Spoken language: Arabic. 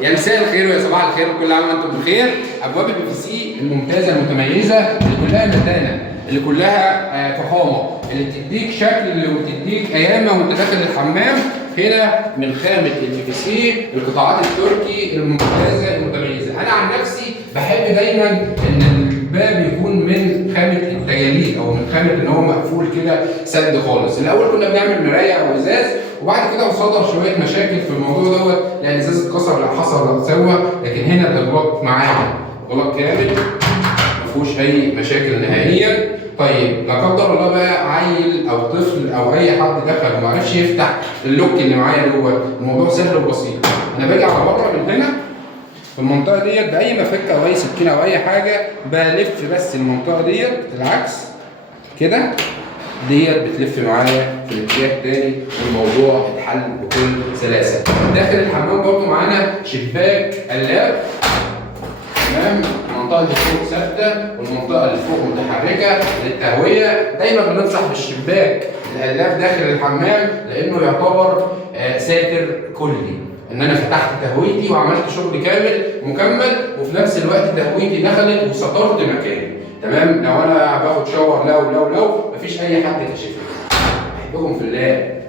يا مساء الخير ويا صباح الخير وكل عام وانتم بخير. ابواب البي في سي الممتازه المتميزه اللي كلها متانه، اللي كلها فخامه، اللي بتديك شكل وتديك ايامه وانت داخل الحمام. هنا من خامه البي في سي القطاعات التركي الممتازه المتميزه. انا عن نفسي بحب دايما ان الباب يكون من خامه التجاليد او من خامه ان هو مقفول كده سد خالص. الاول كنا بنعمل مرايه او ازاز، وبعد كده صدر شويه مشاكل في الموضوع دوت، لان الازاز اتكسر لا حصل لا اتسوى. لكن هنا الاغلاق معانا غلاق كامل ما فيهوش اي مشاكل نهائيا. طيب لا قدر الله بقى عيل او طفل او اي حد دخل وما عرفش يفتح اللوك اللي معايا دوت، الموضوع سهل وبسيط. انا باجي على بره من هنا في المنطقه ديت باي مفكه او اي سكينه او اي حاجه، بلف بس المنطقه ديت العكس كده، ديت بتلف معايا في الاتجاه التاني والموضوع اتحل بكل سلاسه. داخل الحمام برضه معانا شباك قلاب، تمام. المنطقه اللي فوق ثابته والمنطقه اللي فوق متحركه للتهويه. دايما بننصح بالشباك القلاب داخل الحمام لانه يعتبر ساتر كلي، ان انا فتحت تهويتي وعملت شغل كامل مكمل، وفي نفس الوقت تهويتي دخلت وسترت مكاني، تمام. لو انا باخد شاور لو مفيش اي حد كشفني. بحبكم في الله.